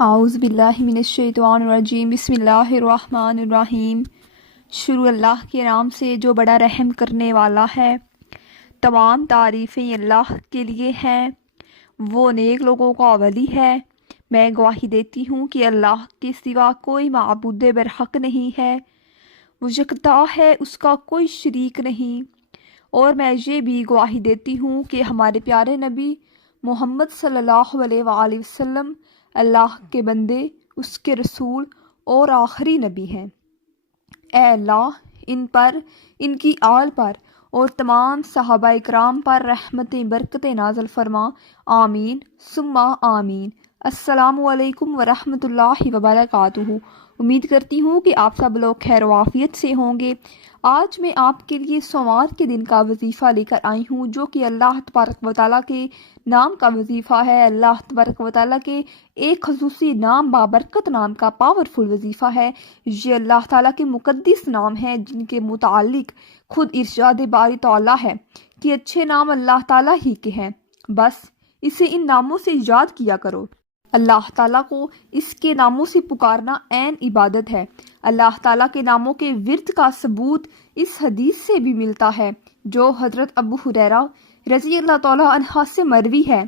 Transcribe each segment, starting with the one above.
اعوذ باللہ من الشیطان الرجیم بسم اللہ الرحمن الرحیم۔ شروع اللہ کے نام سے جو بڑا رحم کرنے والا ہے۔ تمام تعریفیں اللہ کے لیے ہیں، وہ نیک لوگوں کا ولی ہے۔ میں گواہی دیتی ہوں کہ اللہ کے سوا کوئی معبود برحق نہیں ہے، وہ یکتا ہے، اس کا کوئی شریک نہیں۔ اور میں یہ بھی گواہی دیتی ہوں کہ ہمارے پیارے نبی محمد صلی اللہ علیہ وآلہ وسلم اللہ کے بندے، اس کے رسول اور آخری نبی ہیں۔ اے اللہ، ان پر، ان کی آل پر اور تمام صحابہ اکرام پر رحمتیں برکتیں نازل فرما، آمین ثم آمین۔ السلام علیکم ورحمۃ اللہ وبرکاتہ۔ امید کرتی ہوں کہ آپ سب لوگ خیر و عافیت سے ہوں گے۔ آج میں آپ کے لیے سوموار کے دن کا وظیفہ لے کر آئی ہوں، جو کہ اللہ تبارک و تعالیٰ کے نام کا وظیفہ ہے۔ اللہ تبارک و تعالیٰ کے ایک خصوصی نام، بابرکت نام کا پاورفل وظیفہ ہے۔ یہ اللہ تعالیٰ کے مقدس نام ہیں جن کے متعلق خود ارشاد باری تعالیٰ ہے کہ اچھے نام اللہ تعالیٰ ہی کے ہیں، بس اسے ان ناموں سے یاد کیا کرو۔ اللہ تعالیٰ کو اس کے ناموں سے پکارنا عین عبادت ہے۔ اللہ تعالیٰ کے ناموں کے ورد کا ثبوت اس حدیث سے بھی ملتا ہے جو حضرت ابو ہریرہ رضی اللہ تعالیٰ عنہ سے مروی ہے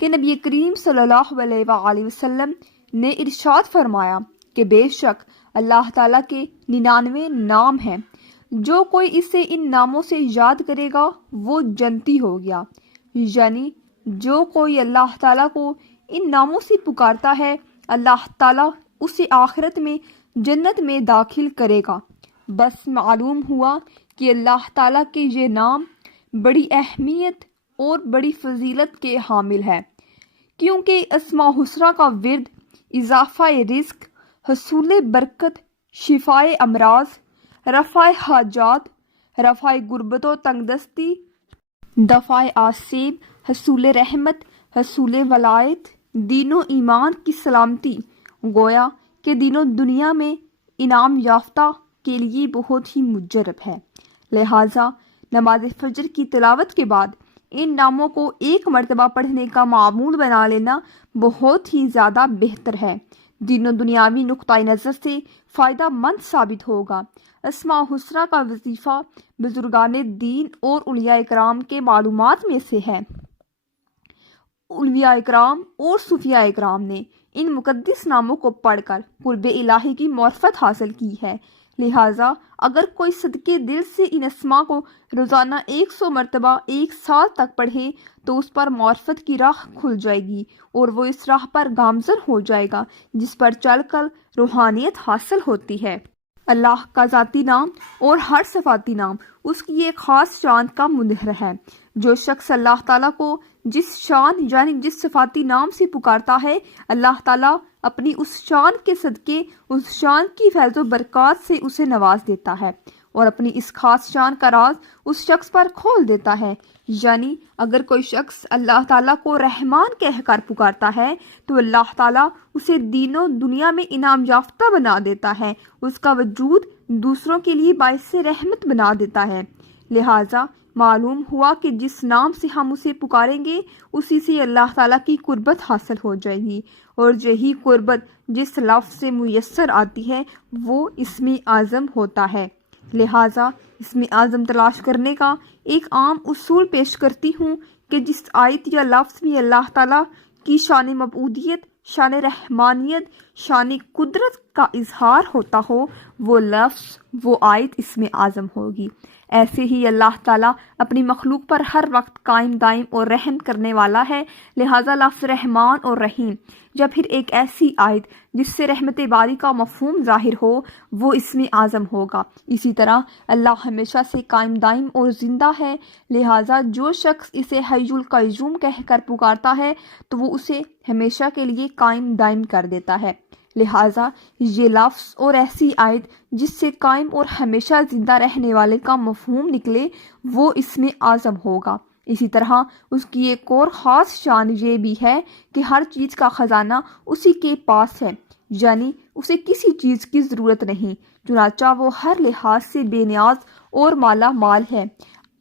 کہ نبی کریم صلی اللہ علیہ وآلہ وسلم نے ارشاد فرمایا کہ بے شک اللہ تعالیٰ کے 99 نام ہیں، جو کوئی اسے ان ناموں سے یاد کرے گا وہ جنتی ہو گیا، یعنی جو کوئی اللہ تعالیٰ کو ان ناموں سے پکارتا ہے اللہ تعالیٰ اسے آخرت میں جنت میں داخل کرے گا۔ بس معلوم ہوا کہ اللہ تعالیٰ کے یہ نام بڑی اہمیت اور بڑی فضیلت کے حامل ہے، کیونکہ اسماء حسنی کا ورد اضافہ رزق، حصول برکت، شفائے امراض، رفع حاجات، رفع غربت و تنگ دستی، دفع آسیب، حصول رحمت، حصول ولایت، دین و ایمان کی سلامتی، گویا کہ دین و دنیا میں انعام یافتہ کے لیے بہت ہی مجرب ہے۔ لہٰذا نماز فجر کی تلاوت کے بعد ان ناموں کو ایک مرتبہ پڑھنے کا معمول بنا لینا بہت ہی زیادہ بہتر ہے، دین و دنیاوی نقطۂ نظر سے فائدہ مند ثابت ہوگا۔ اسماء حسنی کا وظیفہ بزرگان دین اور اولیاء اکرام کے معلومات میں سے ہے۔ اولیاء اکرام اور صوفیاء اکرام نے ان مقدس ناموں کو پڑھ کر قرب الہی کی معرفت حاصل کی ہے۔ لہٰذا اگر کوئی صدقے دل سے ان اسماء کو روزانہ 100 مرتبہ 1 سال تک پڑھے تو اس پر معرفت کی راہ کھل جائے گی اور وہ اس راہ پر گامزن ہو جائے گا جس پر چل کر روحانیت حاصل ہوتی ہے۔ اللہ کا ذاتی نام اور ہر صفاتی نام اس کی ایک خاص شان کا مظہر ہے۔ جو شخص اللہ تعالیٰ کو جس شان یعنی جس صفاتی نام سے پکارتا ہے، اللہ تعالیٰ اپنی اس شان کے صدقے اس شان کی فیض و برکات سے اسے نواز دیتا ہے اور اپنی اس خاص شان کا راز اس شخص پر کھول دیتا ہے۔ یعنی اگر کوئی شخص اللہ تعالیٰ کو رحمان کہہ کر پکارتا ہے تو اللہ تعالیٰ اسے دین و دنیا میں انعام یافتہ بنا دیتا ہے، اس کا وجود دوسروں کے لیے باعث رحمت بنا دیتا ہے۔ لہٰذا معلوم ہوا کہ جس نام سے ہم اسے پکاریں گے اسی سے اللہ تعالیٰ کی قربت حاصل ہو جائے گی، اور یہی قربت جس لفظ سے میسر آتی ہے وہ اسم اعظم ہوتا ہے۔ لہٰذا اسم اعظم تلاش کرنے کا ایک عام اصول پیش کرتی ہوں کہ جس آیت یا لفظ میں اللہ تعالیٰ کی شان مبعودیت، شان رحمانیت، شان قدرت کا اظہار ہوتا ہو وہ لفظ، وہ آیت اسم اعظم ہوگی۔ ایسے ہی اللہ تعالیٰ اپنی مخلوق پر ہر وقت قائم دائم اور رحم کرنے والا ہے، لہٰذا لفظ رحمان اور رحیم یا پھر ایک ایسی آیت جس سے رحمت باری کا مفہوم ظاہر ہو وہ اسم اعظم ہوگا۔ اسی طرح اللہ ہمیشہ سے قائم دائم اور زندہ ہے، لہٰذا جو شخص اسے حی القیوم کہہ کر پکارتا ہے تو وہ اسے ہمیشہ کے لیے قائم دائم کر دیتا ہے۔ لہٰذا یہ لفظ اور ایسی آیت جس سے قائم اور ہمیشہ زندہ رہنے والے کا مفہوم نکلے وہ اسم اعظم ہوگا۔ اسی طرح اس کی ایک اور خاص شان یہ بھی ہے کہ ہر چیز کا خزانہ اسی کے پاس ہے، یعنی اسے کسی چیز کی ضرورت نہیں، چنانچہ وہ ہر لحاظ سے بے نیاز اور مالا مال ہے۔